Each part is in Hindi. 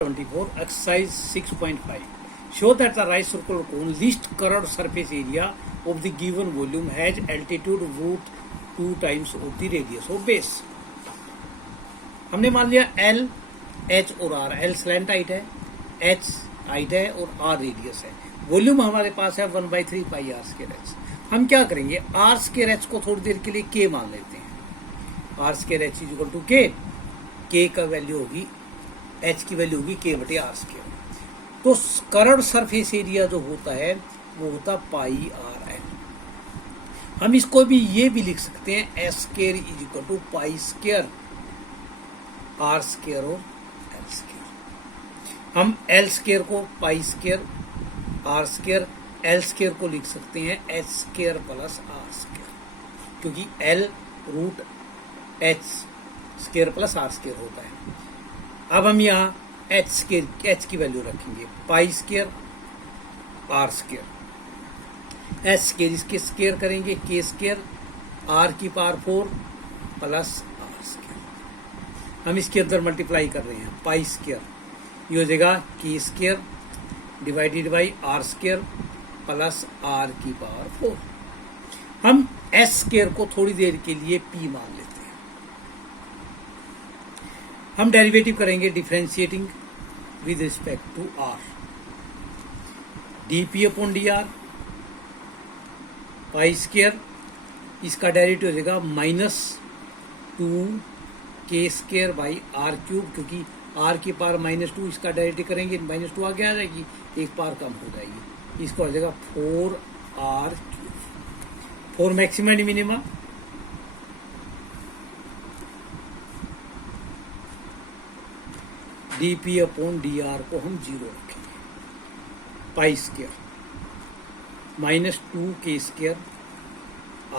24 exercise 6.5 show that the right circular cone least curved surface area of the given volume has altitude root 2 times of the radius of base। हमने मान लिया L, H और R। L स्लैंट हाइट है, H हाइट है और R रेडियस है। वॉल्यूम हमारे पास है 1/3 पाई R स्क्वायर H। हम क्या करेंगे, R स्क्वायर H को थोड़ी देर के लिए K मान लेते हैं। R square H equal to K। K का वैल्यू होगी, H की वैल्यू होगी K बटे R स्क्वायर। तो कर्व्ड सरफेस एरिया जो होता है वो होता पाई R N। हम इसको भी ये भी लिख सकते हैं S square is equal to pi square R square और L स्क्वायर। हम L स्क्वायर को pi square R square L square को लिख सकते हैं H square plus R square, क्योंकि L root H square plus R square होता है। अब हम यहाँ H स्क्वायर H की वैल्यू रखेंगे pi square R square. H square इसके स्क्वायर करेंगे K स्क्वायर R की पावर 4 प्लस R स्क्वायर। हम इसके अंदर मल्टीप्लाई कर रहे हैं पाई स्क्वायर, ये हो जाएगा K square divided by R square plus R की पावर 4। हम S स्क्वायर को थोड़ी देर के लिए P मान लेते हैं। हम डेरिवेटिव करेंगे differentiating with respect to R। dP upon dr pi square, इसका डेरिवेटिव हो जाएगा -2K square by R cube, क्योंकि R की पावर -2, इसका डेरिवेटिव करेंगे -2 आगे आ जाएगी, एक पावर कम हो जाएगी, इसको हो जाएगा 4R cube. 4 maximum and minimum, dP upon dr को हम 0 रखेंगे। Pi square -2K square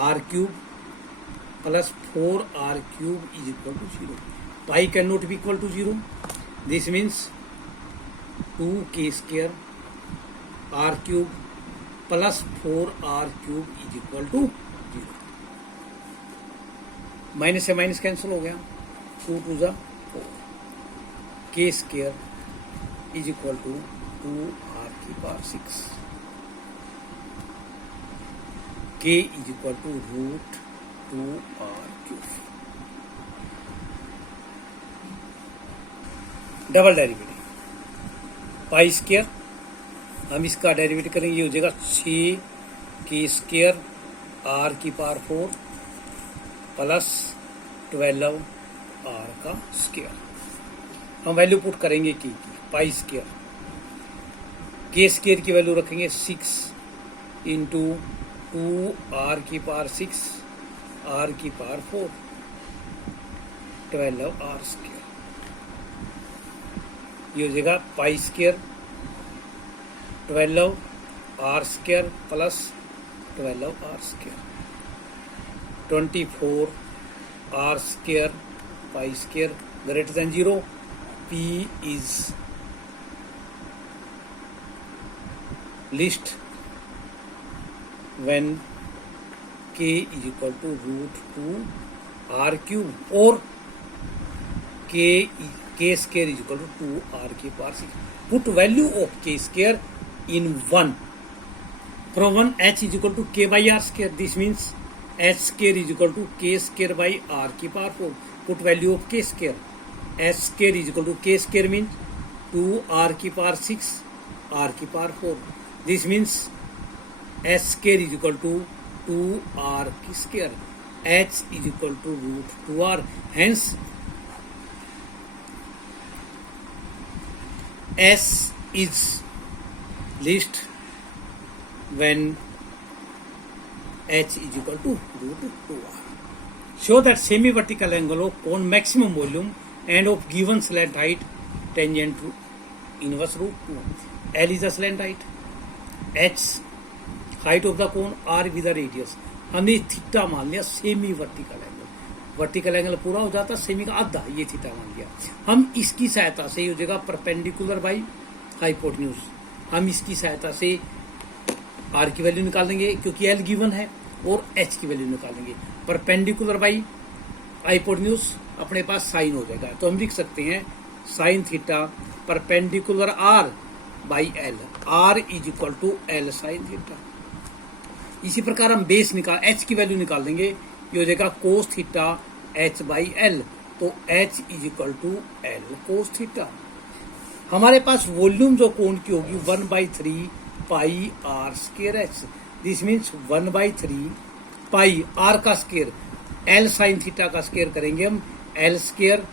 R cube plus 4R cube is equal to 0। Pi can not be equal to 0, this means 2K square R cube plus 4R cube is equal to 0। Minus से माइनस कैंसिल हो गया, 2 2 जा 4। K square is equal to 2R की power 6। K is equal to root 2R cube. Double derivative pi square, हम इसका डेरिवेटिव करेंगे, ये हो जाएगा 6K स्क्वायर R की पावर 4 प्लस 12R का स्क्वायर। हम वैल्यू पुट करेंगे की पाई स्क्वायर, K स्क्वायर की वैल्यू रखेंगे 6 इंटू 2R की पावर 6 R की पावर 4 12R स्क्वायर। ये हो जाएगा pi square 12R square plus 12R square 24R square pi square greater than 0। P is least when K is equal to root 2R cube or K square is equal to 2R की power 6। Put value of K square in 1 from 1 H is equal to K by R square, this means H square is equal to K square by R की power 4। Put value of K square, H square is equal to K square means 2R की पावर 6 R की power 4, this means H square is equal to 2R की square, H is equal to root 2R, hence S is least when H is equal to root 2R. Show that semi-vertical angle of cone maximum volume and of given slant height tangent to inverse root 2। L is the slant height, H height of the cone, R with the radius। हमने थीटा मान लिया semi vertical angle. Vertical angle पूरा हो जाता, सेमी का आधा, ये थीटा मान लिया। हम इसकी सहायता से हो जाएगा परपेंडिकुलर बाई हाइपोटेन्यूज। हम इसकी सहायता से R की वैल्यू निकाल देंगे, क्योंकि L गिवन है, और H की वैल्यू निकालेंगे। परपेंडिकुलर बाई हाइपोटेन्यूज अपने पास साइन हो जाएगा, तो हम लिख सकते हैं sine theta perpendicular R by L, R is equal to L sine theta. इसी प्रकार हम बेस निकाल एच की वैल्यू निकाल देंगे, ये हो जाएगा cos theta H by L, तो H is equal to L cos theta. हमारे पास वॉल्यूम जो कोण की होगी 1/3 pi R square H, this means 1/3 pi R का स्केयर एल साइन थीटा का स्केयर करेंगे हम, L square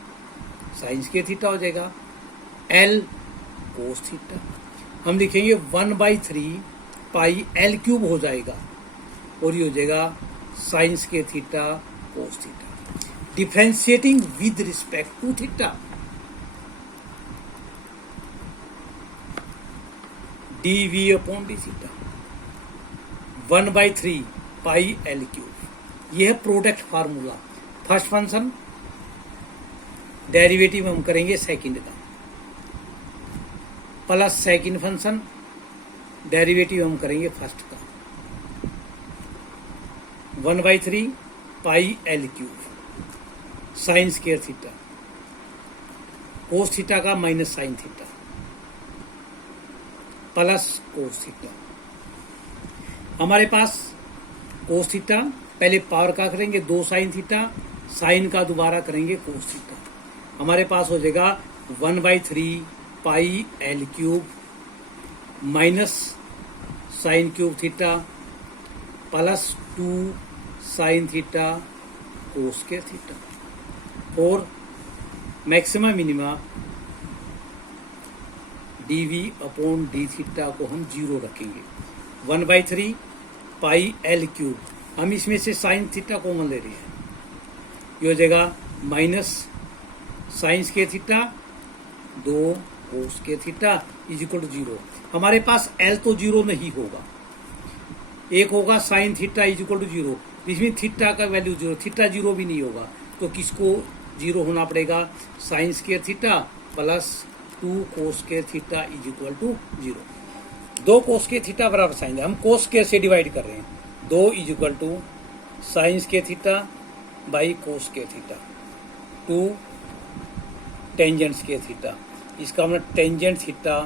sine square theta हो जाएगा, एल कोस थीटा। हम लिखेंगे 1/3 पाई एल क्यूब हो जाएगा और ये हो जाएगा sine square theta cos theta. Differentiating with respect to theta, dv upon D theta 1/3 pi L cube. यह है product formula. First function derivative हम करेंगे सेकंड का, प्लस सेकंड फंक्शन डेरिवेटिव हम करेंगे फर्स्ट का, 1/3 pi L cube sine square theta cos theta का minus sine theta plus cos theta. हमारे पास कोस थीटा पहले पावर का करेंगे 2 साइन थीटा, साइन का दोबारा करेंगे कोस थीटा। हमारे पास हो जाएगा 1/3 pi L cube minus sine cube theta plus 2 sine theta cos square theta. और maxima minima dv upon D theta को हम 0 रखेंगे। 1/3 पाई एल क्यूब, हम इसमें से साइन थीटा कॉमन ले रहे हैं, ये हो जाएगा minus sine square theta 2 cos square theta is equal to 0। हमारे पास एल तो 0 नहीं होगा, एक होगा sine theta is equal to 0, इसमें थीटा का वैल्यू 0, थीटा 0 भी नहीं होगा, तो किसको 0 होना पड़ेगा, sine square theta plus 2 cos square theta is equal to 0। 2 cos square theta बराबर साइन, हम कोस स्क्वायर से डिवाइड कर रहे हैं, 2 is equal to sine square theta by cos square theta 2 tangent square theta, इसका मतलब tangent theta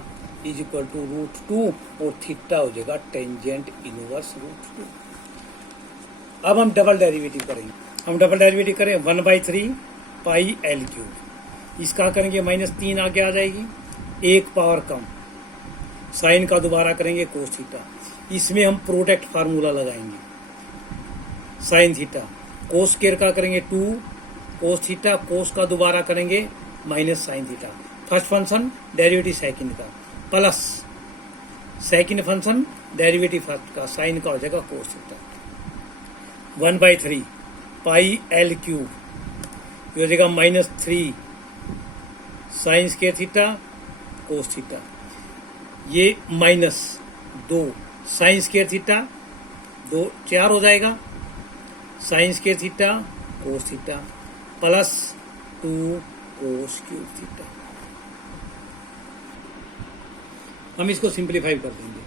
is equal to √2 और थीटा हो जाएगा टेंजेंट इनवर्स √2। अब हम डबल डेरिवेटिव करेंगे, हम डबल डेरिवेटिव करें 1/3 पाई एल क्यूब, इसका करेंगे -3 आगे आ जाएगी, 1 पावर कम, साइन का दोबारा करेंगे कोस थीटा, इसमें हम प्रोडक्ट फार्मूला लगाएंगे, साइन थीटा कोस स्क्वायर का करेंगे 2 कोस थीटा, कोस का दोबारा करेंगे minus sine theta. First function derivative second का plus second function derivative first का, साइन का हो जाएगा cos theta. 1/3 pi L cube, ये हो जाएगा -3 sine square theta cos theta, ये -2 साइन स्क्वायर थीटा 2 4 हो जाएगा, sine square theta cos theta plus 2 cos cube theta. हम इसको सिंप्लीफाई कर देंगे,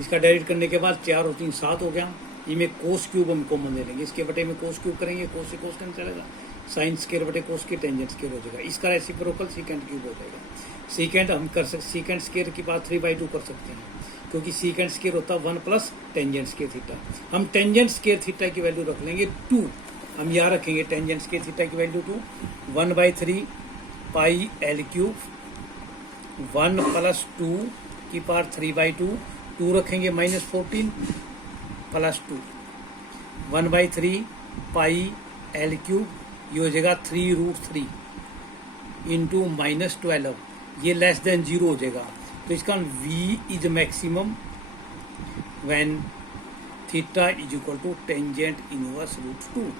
इसका डेरिवेट करने के बाद 4 और 3 7 हो गया, इनमें कोस क्यूब हम कॉमन ले लेंगे, इसके बटे में कोस क्यूब करेंगे, कोस से कोस कैंसिल चलेगा, साइन स्क्वायर बटे कोस के टेंजेंट स्क्वायर हो जाएगा, इसका रेसिप्रोकल सीकेंट क्यूब हो जाएगा। सीकेंट हम कर सकते, सीकेंट स्क्वायर की बात 3/2 कर सकते हैं, क्योंकि सीकेंट स्क्वायर होता है 1 प्लस टेंजेंट स्क्वायर थीटा। हम टेंजेंट स्क्वायर थीटा की वैल्यू रख लेंगे 2, हम यहाँ रखेंगे टेंजेंट स्क्वायर थीटा की value 2, 1/3 pi L cube 1 plus 2 की पावर 3/2, 2 रखेंगे -14 प्लस 2 1/3 पाई एल क्यूब, ये हो जाएगा 3√3 इंटू -12, ये लेस देन 0 हो जाएगा, तो इसका v is maximum when theta is equal to tangent inverse √2।